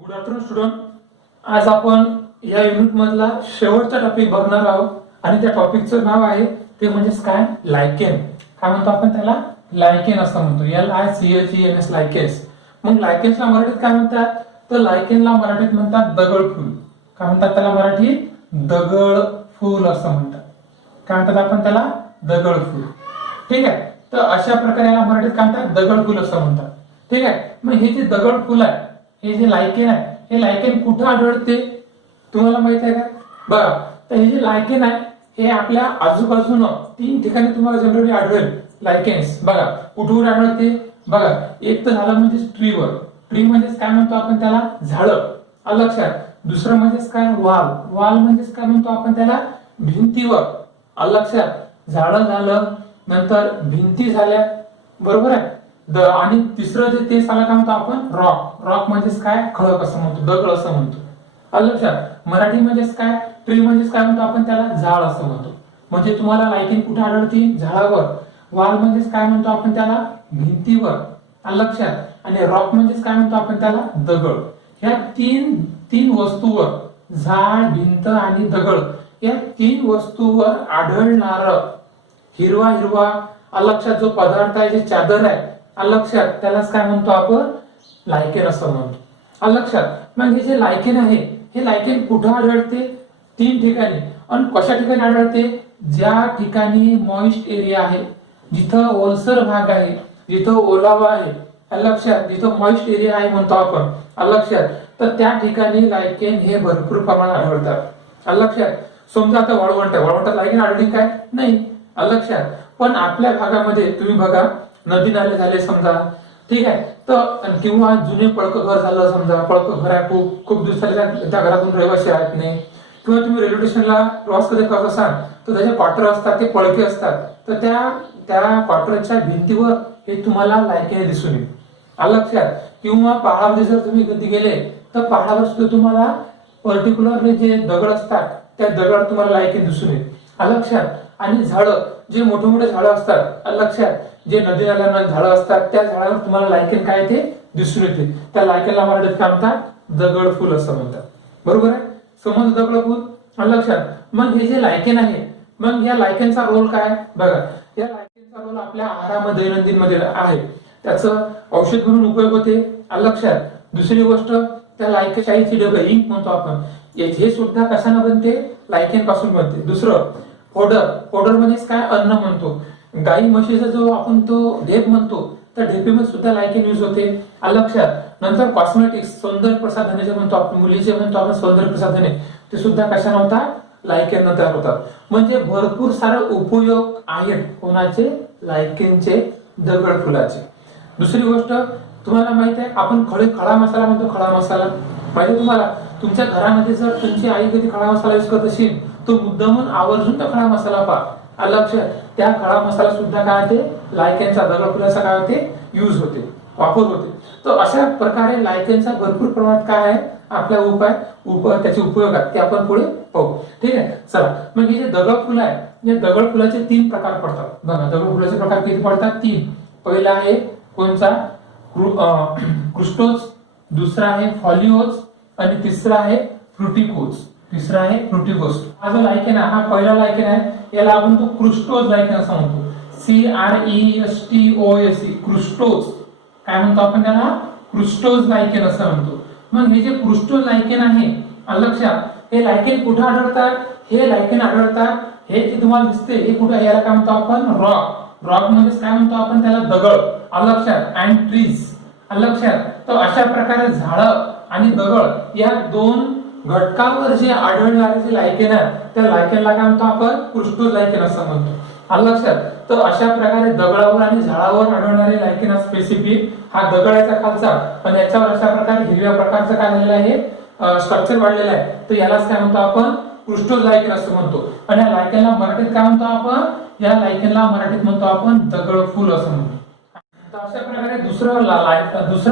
Good afternoon student. आज आपण या युनिट मधला शेवटचा टॉपिक बघणार आहोत आणि त्या टॉपिकचं नाव आहे ते म्हणजेच काय, लायकेन. काय म्हणतो आपण त्याला? लायकेन असं म्हणतो. LICHENS, lichens. मग लायकेन्सला मराठीत काय म्हणतात? तर लायकेनला मराठीत म्हणतात दगडफूल. काय म्हणतात त्याला मराठीत? दगडफूल असं म्हणतात. काय म्हणतात आपण त्याला? दगडफूल. ठीक आहे. तर अशा प्रकारे याला मराठीत काय म्हणतात? दगडफूल असं म्हणतात. ठीक आहे. मग हे जे दगडफूल आहे, हे जे लायकेन आहे, हे लायकेन कुठं आढळते तुम्हाला माहित आहे का? बघा, तर हे जे लायकेन आहे हे आपल्या आजूबाजूनं 3 ठिकाणी तुम्हाला जनरली आढळेल. लायकेन्स बघा कुठून आढळते? बघा, एक तर झालं म्हणजे ट्रीवर. ट्री म्हणजेच काय म्हणतो आपण त्याला? झाडं. आलं लक्षात? दुसरं म्हणजेच काय? वाल. वाल म्हणजेच काय म्हणतो आपण त्याला? भिंतीवर. आलं लक्षात? झाडं झालं, नंतर भिंती झाल्या, बरोबर आहे. आणि तिसरं जे ते साला काय म्हणतो आपण? रॉक. रॉक म्हणजेच काय? खडक असं म्हणतो, दगड असं म्हणतो. आलं लक्षात? मराठी म्हणजेच काय? ट्री म्हणजेच काय म्हणतो आपण त्याला? झाड असं म्हणतो. म्हणजे तुम्हाला लायकेन कुठे आढळते? झाडावर. वाल म्हणजेच काय म्हणतो आपण त्याला? भिंतीवर. आलं लक्षात? आणि रॉक म्हणजेच काय म्हणतो आपण त्याला? दगड. ह्या तीन वस्तूवर, झाड, भिंत आणि दगड, या 3 वस्तूवर आढळणार हिरवा हिरवा आलं लक्षात जो पदार्थ आहे, जे चादर आहे, आलं लक्षात, त्यालाच काय म्हणतो आपण? लायकेन असं म्हणतो. आलं लक्षात? मग हे जे लायकेन आहे, हे लायकेन कुठं आढळते? 3 ठिकाणी. आणि कशा ठिकाणी आढळते? ज्या ठिकाणी मॉइस्ट एरिया आहे, जिथं ओलसर भाग आहे, जिथं ओलावा आहे, आलं लक्षात, जिथं मॉइस्ट एरिया आहे म्हणतो आपण, आलं लक्षात, तर त्या ठिकाणी लायकेन हे भरपूर प्रमाणात आढळतात. आलं लक्षात? समजा आता वाळवंट आहे, वाळवंटात लायकेन आढळली काय? नाही. आलं लक्षात? पण आपल्या भागामध्ये तुम्ही बघा, नदी नाले झाले समजा, ठीक आहे, तर किंवा जुने पडकं घर झालं समजा, पडकं घर आहे, खूप दिवसाला त्या घरातून रहिवासी आहेत नाही, किंवा तुम्ही रेल्वे स्टेशनला प्रवास कधी करत असाल तर त्याचे क्वार्टर असतात, ते पडके असतात, तर त्या क्वार्टरच्या भिंतीवर हे तुम्हाला लायकेन दिसून येईल. आलं लक्षात? किंवा पहाडामध्ये जर तुम्ही कधी गेले तर पहाडावर सुद्धा तुम्हाला पर्टिक्युलरली जे दगड असतात त्या दगडावर तुम्हाला लायकेन दिसून येईल. आलं लक्षात? आणि झाडं, जे मोठे मोठे झाडं असतात, आलं लक्षात, जे नदी नाल्यांना झाडं असतात, त्या झाडावर तुम्हाला लायकेन काय ते दिसून येते. त्या लायकेनला मराठीत काय म्हणतात? दगडफूल असं म्हणतात. बरोबर आहे? समज दगडफूल. आलं लक्षात? मग हे जे लायकेन आहे, मग या लायकेनचा रोल काय? बघा, या लायकेनचा रोल आपल्या आहारामध्ये, दैनंदिन मध्ये आहे. त्याचं औषध म्हणून उपयोग होते. आलं लक्षात? दुसरी गोष्ट, त्या लायकेन शाईची डबे, इंक म्हणतो आपण, हे सुद्धा कशाने बनते? लायकेन पासून बनते. दुसरं, फोडर. फोडर म्हणजे काय? अन्न म्हणतो. गाई म्हशीचा जो आपण तो ढेप म्हणतो, त्या ढेपीमध्ये सुद्धा लायकेन यूज होते. आलं लक्षात? नंतर कॉस्मेटिक्स, सौंदर्य प्रसाधने जे म्हणतो आपण, मुलीचे म्हणतो आपण सौंदर्य प्रसाधने, ते सुद्धा कशा नव्हता? लायकेन तयार होतात. म्हणजे भरपूर सारे उपयोग आहेत कोणाचे? लायकेनचे, दगडफुलाचे. दुसरी गोष्ट तुम्हाला माहित आहे, आपण खडा मसाला म्हणतो. खडा मसाला माहिती तुम्हाला? तुमच्या घरामध्ये जर तुमची आई कधी खडा मसाला यूज करत असेल, तो मुद्दामून आवर्जून तो खडा मसाला पहा. आलं लक्षात? त्या खडा मसाला सुद्धा काय होते? लायकेनचा, दगडफुलाचा काय होते? यूज होते, वापर होते. तर अशा प्रकारे लायकेनचा भरपूर प्रमाणात काय आहे आपल्या त्याचे उपयोग आहेत, ते आपण पुढे पाहू. ठीक आहे, चला. मग हे जे दगडफुल आहे, या दगडफुलाचे 3 प्रकार पडतात. बघा, दगडफुलाचे प्रकार किती पडतात? 3. पहिला आहे कोणचा? क्रुस्टोज, दुसरा आहे फॉलिओज, आणि तिसरा आहे फ्रुटिकोज. तिसरा आहे फ्रुटिकोज. हा जो लायकेन आहे, हा पहिला लायकेन आहे, याला आपण तो क्रुस्टोज लायकेन असं म्हणतो. CRESTOSE, क्रुस्टोज. काय म्हणतो आपण त्याला? क्रुस्टोज लायकेन असं म्हणतो. मग हे जे क्रुस्टोज लायकेन आहे, आलं लक्षात, हे लायकेन कुठे आढळतात? हे लायकेन आढळतात, हे जे तुम्हाला दिसते, हे कुठे? याला काय म्हणतो आपण? रॉक. रॉक म्हणजे काय म्हणतो आपण त्याला? दगड. आलं लक्षात? And trees. आलं लक्षात? तर अशा प्रकारे झाडं आणि दगड या 2 घटकावर जे आढळणारे जे लायकेन आहे, त्या लायकेनला काय म्हणतो आपण? क्रुस्टोज लायकेन असं म्हणतो. आलं लक्षात? तर अशा प्रकारे दगडावर आणि झाडावर आढळणारे लायकेन स्पेसिफिक, हा दगड आहे खालचा, पण याच्यावर अशा प्रकारे हिरव्या प्रकारचं काय झालेलं आहे? स्ट्रक्चर वाढलेलं आहे. तर यालाच काय म्हणतो आपण? क्रुस्टोज लायकेन असं म्हणतो. आणि या लायकेनला मराठीत काय म्हणतो आपण? या लायकेनला मराठीत म्हणतो आपण दगडफूल असं म्हणतो. तर अशा प्रकारे दुसरं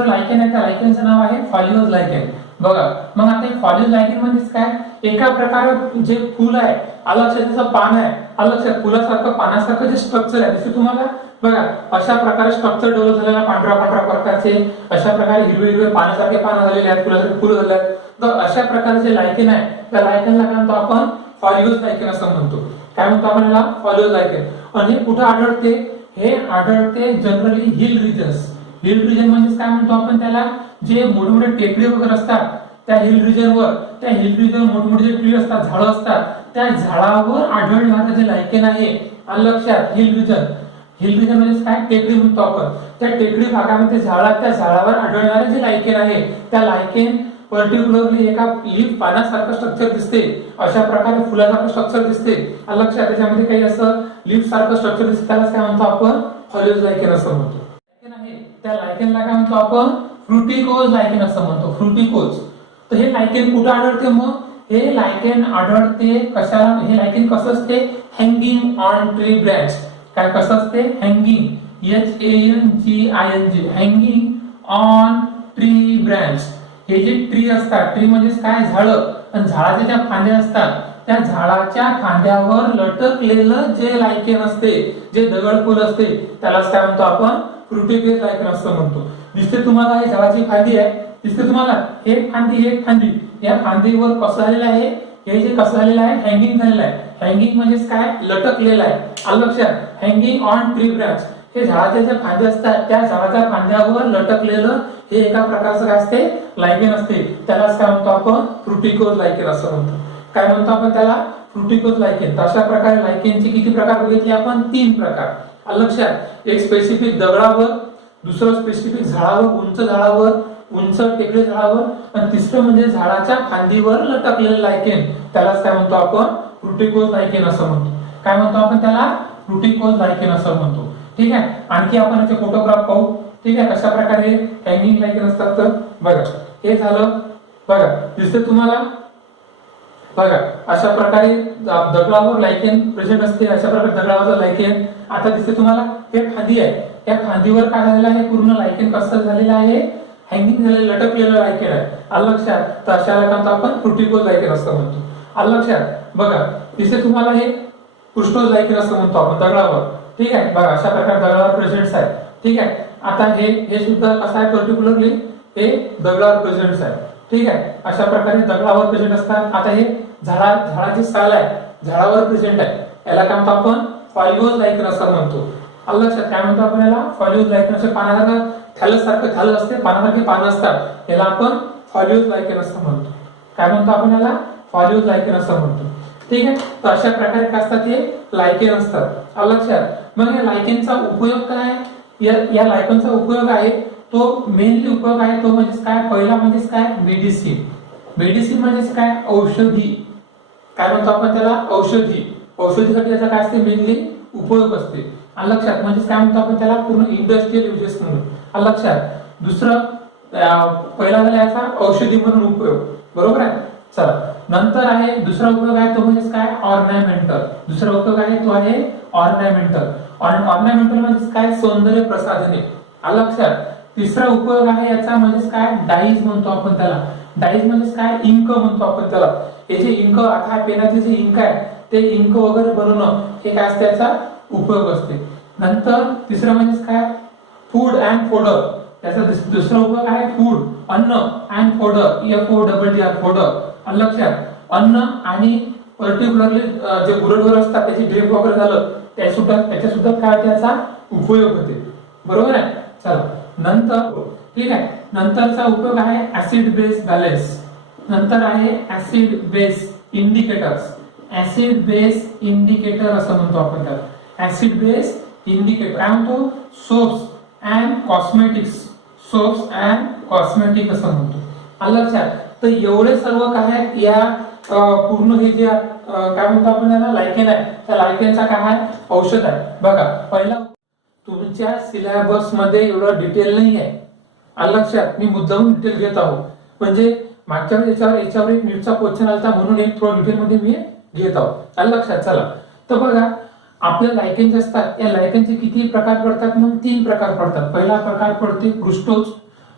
लायकेन आहे, त्या लायकेनचं नाव आहे फॉलिओज लायकेन. बघा, मग आता फॉलिओज लायकेन म्हणजेच काय? एका प्रकारे जे फुल आहे अलग त्याचं पान आहे अलग फुलासारखं पानासारखं जे स्ट्रक्चर आहे जसे तुम्हाला बघा अशा प्रकारे स्ट्रक्चर डेव्हलप झालेला पांढरा पांढरा प्रकारचे अशा प्रकारे हिरवे हिरवे पानासारखे पानं झालेले आहेत फुलासारखे फुलं झाले आहेत तर अशा प्रकारे जे लायकेन आहे त्या लायकेनला काय म्हणतो आपण फॉलिओज लायकेन असं म्हणतो काय म्हणतो आपण याला फॉलिओज लायकेन आणि हे कुठे आढळते हे आढळते जनरली हिल रिजन म्हणजे काय म्हणतो आपण त्याला जे मोठे मोठे टेकडी वगैरे असतात त्या हिल रिजन मोठे मोठे जे ट्री असतात झाडं असतात त्या झाडावर आढळणारे जे लायकेन आहे लक्षात हिल रिजन म्हणजे काय टेकडी म्हणतो आपण त्या टेकडी भागामध्ये त्या झाडावर आढळणारे जे लायकेन आहे त्या लायकेन पर्टिक्युलरली एका लीफ पानासारखं स्ट्रक्चर दिसते अशा प्रकारे फुलासारखं स्ट्रक्चर दिसते लक्षात त्याच्यामध्ये काही असं लीफ सारखं स्ट्रक्चर दिसते त्यालाच काय म्हणतो आपण फॉलिओज लायकेन असं म्हणतो त्या लायकेनला काय म्हणतो आपण फ्रुटिकोज लायकेन असं म्हणतो फ्रुटिकोज तर हे लायकेन कुठे आढळते मग हे लायकेन आढळते कशाला हे लायकेन कसं असते हँगिंग ऑन ट्री ब्रँच काय कसं असते hanging HANGING hanging on tree branch हे जे ट्री असतात ट्री म्हणजे काय झाडं आणि झाडाच्या ज्या फांद्या असतात त्या झाडाच्या फांद्यावर लटकलेलं जे लायकेन असते जे दगड फुल असते त्यालाच काय म्हणतो आपण फ्रुटिकोज लायकेन असं म्हणतो दिसते तुम्हाला हे झाडाची फांदी आहे दिसते तुम्हाला एक फांदी या फांदीवर कसं झालेलं आहे हे जे कसं झालेलं आहे हँगिंग झालेलं आहे हँगिंग म्हणजे काय लटकलेलं आहे लक्षात हँगिंग ऑन ट्री ब्रँच हे झाडाच्या ज्या फांद्या असतात त्या झाडाच्या फांद्यावर लटकलेलं हे एका प्रकारचं काय असते लायकेन असते त्यालाच काय म्हणतो आपण फ्रुटिकोज लायकेन असं म्हणतो काय म्हणतो आपण त्याला फ्रुटिकोज लायकेन तर अशा प्रकारे लायकेनचे किती प्रकार बघितले आपण 3 प्रकार लक्षात एक स्पेसिफिक दगडावर दुसरं स्पेसिफिक झाडावर उंच टेकडी झाडावर आणि तिसरं म्हणजे झाडाच्या फांदीवर लटकलेलं लायकेन त्यालाच काय म्हणतो आपण फ्रुटिकोज लायकेन असं म्हणतो काय म्हणतो आपण त्याला फ्रुटिकोज लायकेन असं म्हणतो ठीक आहे आणखी आपण याचे फोटोग्राफ पाहू ठीक आहे कशा प्रकारे हँगिंग लायकेन असतात तर बघा हे झालं बघा दिसते तुम्हाला बघा अशा प्रकारे दगडावर लायकेन प्रेझेंट असते अशा प्रकारे दगडावर लायकेन आता दिसते तुम्हाला हे फांदी आहे या फांदीवर काय झालेलं आहे पूर्ण लायकेन कसं झालेलं आहे हँगिंग झालेलं लटकलेलं लायकेन आहे लक्षात तर अशा लायकेनला आपण फ्रुटिकोज लायकेन असं म्हणतो लक्षात बघा दिसते तुम्हाला हे पृष्ठोज लायकेन असं म्हणतो आपण दगडावर ठीक आहे बघा अशा प्रकारे दगडावर प्रेझेंट्स आहे ठीक आहे आता हे सुद्धा कसं आहे पर्टिक्युलरली हे दगडावर प्रेझेंट्स आहे ठीक आहे अशा प्रकारे दगडावर प्रेझेंट असतात आता हे झाडाची साल आहे झाडावर प्रेझेंट आहे याला काय म्हणतो आपण फॉलिओज लायकेन असं म्हणतो लक्षात काय म्हणतो आपण याला फॉलिओज लायकेन असे पानासारखं थालं असते पानासारखे पानं असतात याला आपण फॉलिओज लायकेन असं म्हणतो काय म्हणतो आपण याला फॉलिओज लायकेन असं म्हणतो ठीक आहे तर अशा प्रकारे काय असतात हे लायकेन असतात लक्षात मग या लायकेनचा उपयोग काय या लायकेनचा उपयोग आहे तो मेनली उपयोग आहे तो म्हणजे काय पहिला म्हणजे काय मेडिसिन म्हणजे काय औषधी काय म्हणतो आपण त्याला औषधीसाठी याचा काय असते मेनली उपयोग असते लक्षात म्हणजे काय म्हणतो आपण त्याला पूर्ण इंडस्ट्रियल युजेस म्हणून लक्षात दुसरं पहिला झाला याचा औषधी म्हणून उपयोग बरोबर आहे चला नंतर आहे दुसरा उपयोग आहे तो म्हणजे काय ऑर्नामेंटल दुसरा उपयोग आहे तो आहे ऑर्नामेंटल म्हणजे काय सौंदर्य प्रसाधने लक्षात तिसरा उपयोग आहे याचा म्हणजे काय डाईज म्हणतो आपण त्याला डाईज म्हणजे काय इंक म्हणतो आपण त्याला हे जे इंक आता पेनाचे जे इंक आहे ते इंक वगैरे बनवणं हे काय असते याचा उपयोग असते नंतर तिसरं म्हणजे काय फूड अँड फोडर त्याचा दुसरा उपयोग आहे फूड अन्न अँड फोडर FODR फोडर लक्षात अन्न आणि पर्टिक्युलरली जे गुरढोर असतात त्याची ड्रेप वगैरे झालं त्याच्या सुद्धा काय त्याचा उपयोग होते बरोबर आहे चला नंतर ठीक आहे नंतरचा उपयोग आहे ऍसिड बेस बॅलन्स नंतर आहे ऍसिड बेस इंडिकेटर असं म्हणतो आपण त्याला ऍसिड बेस इंडिकेटर काय म्हणतो सोप्स अँड कॉस्मेटिक असं म्हणतो लक्षात तर एवढे सर्व काय आहेत या पूर्ण हे जे काय म्हणतो आपण याला लायकेन आहे त्या लायकेनचा काय आहे औषध आहे बघा पहिला तुमच्या सिलेबस मध्ये एवढं डिटेल नाही आहे लक्षात मी मुद्दामून डिटेल घेत आहोत म्हणजे मागच्या याच्यावर एक नीटचा क्वेश्चन आलता म्हणून एक थोडं डिटेल मध्ये मी घेत आहोत लक्षात चला तर बघा आपल्या लायकेन जे असतात या लायकेनचे किती प्रकार पडतात मग 3 प्रकार पडतात पहिला प्रकार पडते पृष्ठोज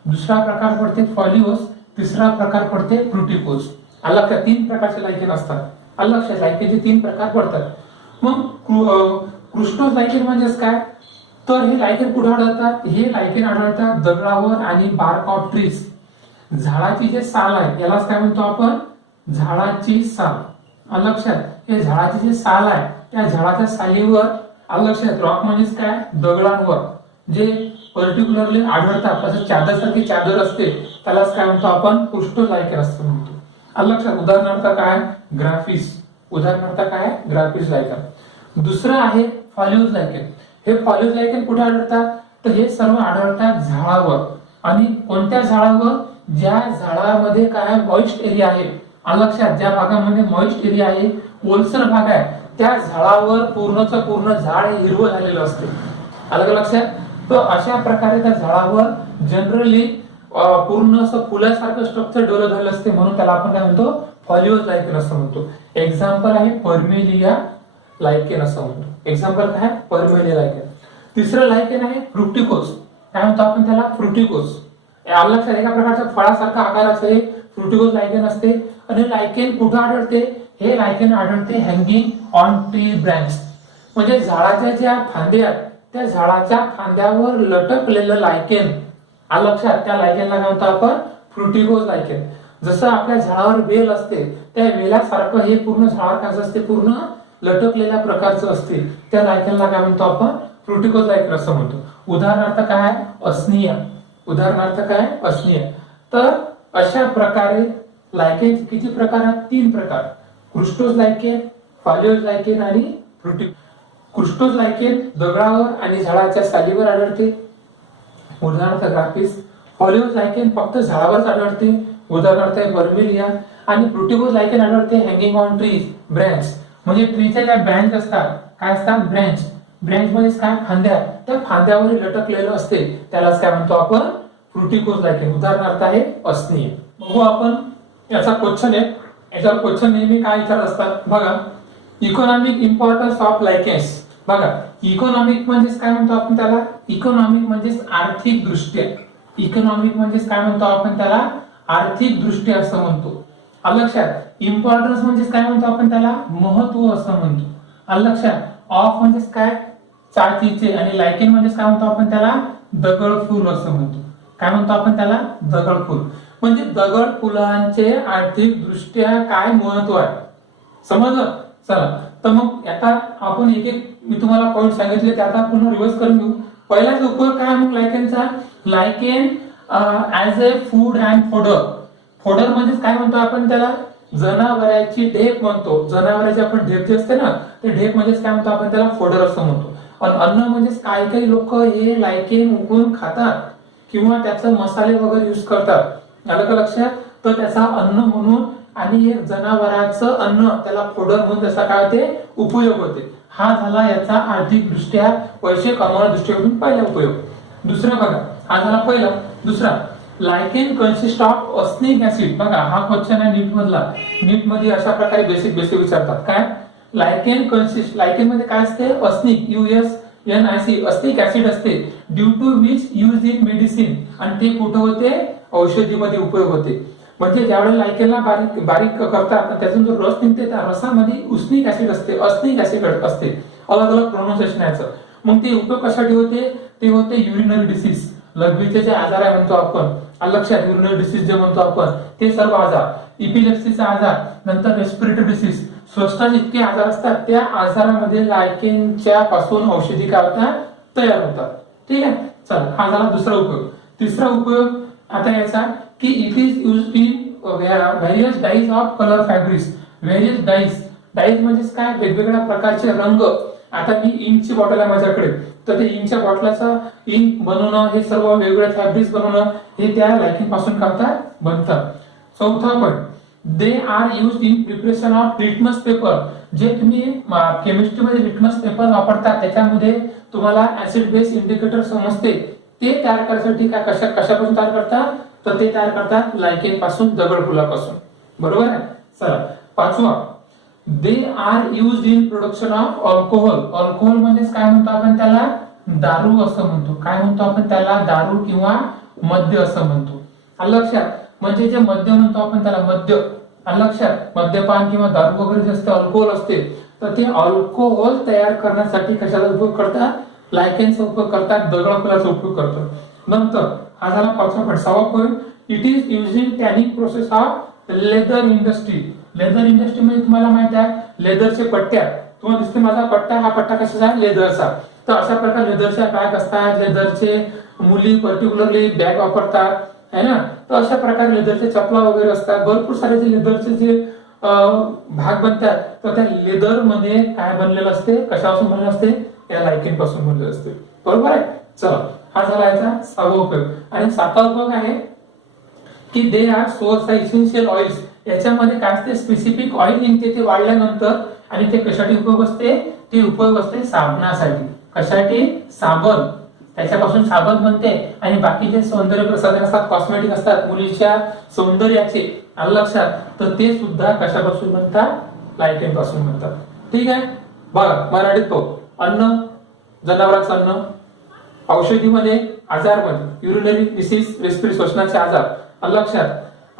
दुसरा प्रकार पडते फॉलिओज तिसरा प्रकार पडते फ्रुटिकोज आलं लक्षात? 3 प्रकारचे लायकेन असतात. आलं लक्षात? लायकेनचे 3 प्रकार पडतात. मग क्रुस्टोज लायकेन म्हणजेच काय? तर हे लायकेन कुठे आढळतात? हे लायकेन आढळतात दगडावर आणि बार्क ऑफ ट्रीज. झाडाची जे साल आहे यालाच काय म्हणतो आपण? झाडाची साल. आलं लक्षात? हे झाडाची जे साल आहे त्या झाडाच्या सालीवर, आलं लक्षात? रॉक म्हणजेच काय? दगडांवर जे पर्टिक्युलरली आढळतात, असं चादरसारखी चादर असते त्यालाच काय म्हणतो आपण? क्रुस्टोज लायकेन असं म्हणतो. आलं लक्षात? उदाहरणार्थ काय? ग्राफिस. उदाहरणार्थ काय? ग्राफिस लायकेन. दुसरं आहे फॉलिओज लायकेन. हे फॉलिओज लायकेन कुठे आढळतात? तर हे सर्व आढळतात झाडावर. आणि कोणत्या झाडावर? ज्या झाडामध्ये काय मॉइस्ट एरिया आहे. आलं लक्षात? ज्या भागामध्ये मॉइस्ट एरिया आहे, ओलसर भाग आहे, त्या झाडावर पूर्णचं पूर्ण झाड हे हिरवं झालेलं असते. आलं का लक्षात? तर अशा प्रकारे त्या झाडावर जनरली पूर्ण असं फुलासारखं स्ट्रक्चर डेव्हलप झालेलं असते, म्हणून त्याला आपण काय म्हणतो? फॉलिओज लायकेन असं म्हणतो. एक्झाम्पल आहे पर्मेलिया लायकेन असं म्हणतो. एक्झाम्पल काय? पर्मेलिया लायकेन. तिसरं लायकेन आहे फ्रुटिकोज. काय म्हणतो आपण त्याला? फ्रुटिकोज. आलं लक्षात? एका प्रकारच्या फळासारखा आकाराचं हे फ्रुटिकोज लायकेन असते. आणि लायकेन कुठे आढळते? हे लायकेन आढळते हँगिंग ऑन ट्री ब्रँच. म्हणजे झाडाच्या ज्या फांद्या आहेत त्या झाडाच्या फांद्यावर लटकलेलं लायकेन. आलं लक्षात? त्या लायकेनला काय म्हणतो आपण? फ्रुटिकोज लायकेन. जसं आपल्या झाडावर वेल असते त्या वेलासारखं हे पूर्ण झाड काय असते? पूर्ण लटकलेल्या प्रकारचं असते. त्या लायकेनला काय म्हणतो आपण? फ्रुटिकोज लायकेन असं म्हणतो. उदाहरणार्थ काय? असनिया. उदाहरणार्थ काय? असनिया. तर अशा प्रकारे लायकेन किती प्रकार आहेत? 3 प्रकार. क्रुस्टोज लायकेन, फॉलिओज लायकेन आणि फ्रुटिकोज. क्रुस्टोज लायकेन दगडावर आणि झाडाच्या सालीवर आढळते. उदाहरणार्थ ग्राफिस. फॉलिओज लायकेन फक्त झाडावरच आढळते. उदाहरणार्थ पर्मेलिया. आणि फ्रुटिकोज लायकेन आढळते हँगिंग ऑन ट्रीज ब्रँच. म्हणजे ट्रीच्या ज्या ब्रँच असतात, काय असतात? ब्रँच. ब्रँच म्हणजे काय? फांद्या. त्या फांद्यावर लटकलेलं असते त्यालाच काय म्हणतो आपण? फ्रुटिकोज लायकेन. उदाहरणार्थ आहे असनिया. बघू आपण याचा क्वेश्चन आहे. याचा क्वेश्चन नेहमी काय विचारत असतात बघा? Economic importance of lichens. बघा, इकॉनॉमिक म्हणजेच काय म्हणतो आपण त्याला? इकॉनॉमिक म्हणजेच आर्थिक दृष्ट्या. इकॉनॉमिक म्हणजेच काय म्हणतो आपण त्याला? आर्थिक दृष्ट्या असं म्हणतो. आलं लक्षात? इम्पॉर्टन्स म्हणजेच काय म्हणतो आपण त्याला? महत्व असं म्हणतो. आलं लक्षात? ऑफ म्हणजेच काय? चाचीचे. आणि लायकेन म्हणजेच काय म्हणतो आपण त्याला? दगडफूल असं म्हणतो. काय म्हणतो आपण त्याला? दगडफूल. म्हणजे दगड फुलांचे आर्थिक दृष्ट्या काय महत्व आहे, समजलं? चला, तर मग आता आपण एक एक मी तुम्हाला पॉइंट सांगितले ते आता पुन्हा रिव्हाइज करून घेऊ. पहिलाच उपयोग काय मग लायकेनचा? Lichen as a food and fodder. Fodder म्हणजेच काय म्हणतो आपण त्याला? जनावरांची ढेप म्हणतो. जनावरांची आपण ढेप जे असते ना, ते ढेप म्हणजेच काय म्हणतो आपण त्याला? फोडर असं म्हणतो. पण अन्न म्हणजेच काही काही लोक हे लायकेन उकळून खातात किंवा त्याचं मसाले वगैरे युज करतात. आलं का लक्षात? तर त्याचा अन्न म्हणून आणि हे जनावरांचं अन्न त्याला फोडर म्हणून त्याचा काय होते? उपयोग होते. हा झाला याचा आर्थिक दृष्ट्या पैसे कमवण्याच्या दृष्टीकोनातून पहिला उपयोग. दुसरा बघा, हा झाला पहिला. दुसरा, लायकेन कन्सिस्ट ऑफ अस्निक ऍसिड. बघा, हा क्वेश्चन आहे नीट मधला. नीट मध्ये अशा प्रकारे बेसिक विचारतात. काय? लायकेन कन्सिस्ट, लायकेन मध्ये काय असते? अस्निक, USNIC, अस्निक ऍसिड असते. Due to which use in medicine. आणि ते कुठे होते? औषधीमध्ये उपयोग होते. म्हणजे ज्यावेळेला लायकेनला बारीक बारीक करतात त्यातून जो रस निघते त्या रसामध्ये उस्निक ऍसिड असते, अस्निक ऍसिड असते. अलग अलग प्रोनाउन्सिएशन याचं. मग ते उपयोग कशासाठी होते? ते होते युरिनरी डिसीज. लघवीचे जे आजार आहे म्हणतो आपण, लक्षात? युरिनरी डिसीज जे म्हणतो आपण ते सर्व आजार, इपिलेप्सीचा आजार, नंतर रेस्पिरेटरी डिसीज, श्वसनाचे इतके आजार असतात त्या आजारामध्ये लायकेनच्या पासून औषधी काय तयार होतात. ठीक आहे. चला, हा झाला दुसरा उपयोग. तिसरा उपयोग आता याचा की it is used in various dies of colour fabrics. Various dies म्हणजे काय? वेगवेगळ्या प्रकारचे रंग. आता मी इंकची बॉटल आहे माझ्याकडे, तर ते इंकच्या बॉटलाचं इंक बनवणं, हे सर्व वेगवेगळे फॅब्रिक्स बनवणं हे त्या लायकेन पासून बनतात. चौथा point, they are used in preparation of litmus paper. जे तुम्ही केमिस्ट्रीमध्ये लिटमस पेपर वापरतात त्याच्यामध्ये तुम्हाला ऍसिड बेस इंडिकेटर समजते. ते तयार करण्यासाठी काय कशापासून तयार करतात? तर ते तयार करतात लायकेन पासून, दगडफुलापासून. बरोबर आहे. चला, पाचवा, they are used in production of alcohol. Alcohol म्हणजे काय म्हणतो आपण त्याला? दारू असं म्हणतो. काय म्हणतो आपण त्याला? दारू किंवा मद्य असं म्हणतो. लक्षात? म्हणजे जे मद्य म्हणतो आपण त्याला मद्य, आणि लक्षात मद्यपान किंवा दारू वगैरे जे असते अल्कोहोल असते तर ते अल्कोहोल तयार करण्यासाठी कशाचा उपयोग करतात, लायकेनचा उपयोग करतात, दगड फुलाचा उपयोग करतात. नंतर हा झाला 5वा पॉईंट. 6वा point, it is used in tanning process of leather industry. Leather industry म्हणजे तुम्हाला माहिती आहे लेदरचे पट्ट्या, तुम्हाला दिसते माझा पट्टा, हा पट्टा कशाचा आहे, लेदरचा. तर अशा प्रकारे लेदरच्या बॅग असतात, लेदरचे मुली पर्टिक्युलरली बॅग वापरतात है ना. तर अशा प्रकारे लेदरचे चपला वगैरे असतात, भरपूर सारे जे लेदरचे जे भाग बनतात तर त्या लेदर मध्ये काय बनलेलं असते, कशापासून बनलेलं असते, त्या लायकेन पासून बनलेलं असते. बरोबर आहे. चला हा झाला याचा 6वा उपयोग. आणि 7वा उपयोग आहे की they are source essential oils. याच्यामध्ये काय असते, स्पेसिफिक ऑइल निघते ते वाढल्यानंतर, आणि ते कशासाठी उपयोग असते, ते उपयोग असते साबणासाठी. कशासाठी, साबण, त्याच्यापासून साबण बनते. आणि बाकीचे सौंदर्य प्रसाधन असतात, कॉस्मेटिक असतात मुलीच्या सौंदर्याचे, आलं लक्षात, तर ते सुद्धा कशापासून बनतात, लायकेन पासून बनतात. ठीक आहे. बघा मराठीत तो अन्न, जनावरांचं अन्न, औषधीमध्ये, आजारमध्ये, युरिनरी डिसीज, रेस्पिरेटरी श्वसनाचे आजार, आलं लक्षात.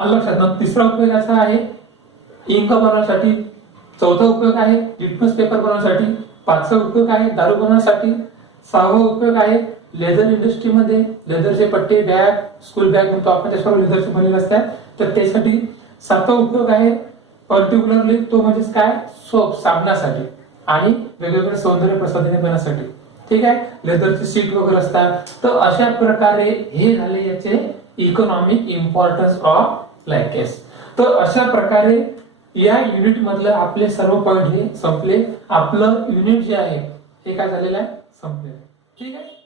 मग 3रा उपयोग याचा आहे इंक बनवण्यासाठी. 4था उपयोग आहे लिटमस पेपर बनवण्यासाठी. 5वा उपयोग आहे दारू बनवण्यासाठी. 6वा उपयोग आहे लेदर इंडस्ट्रीमध्ये, लेदरचे पट्टे, बॅग, स्कूल बॅग म्हणतो आपण, त्याच्यावर लेदरचे बनलेले असतात तर त्यासाठी. 7वा उपयोग आहे पर्टिक्युलरली तो म्हणजे काय, सोप, साबणासाठी आणि वेगवेगळे सौंदर्य प्रसाधने बनवण्यासाठी. ठीक आहे. लेदरचे सीट वगैरे असतात. तर अशा प्रकारे हे झाले याचे इकॉनॉमिक इम्पॉर्टन्स ऑफ लायकेन्स. तर अशा प्रकारे या युनिट मधलं आपले सर्व पॉइंट हे संपले. आपलं युनिट जे आहे हे काय झालेलं आहे, संपलेलं आहे. ठीक आहे.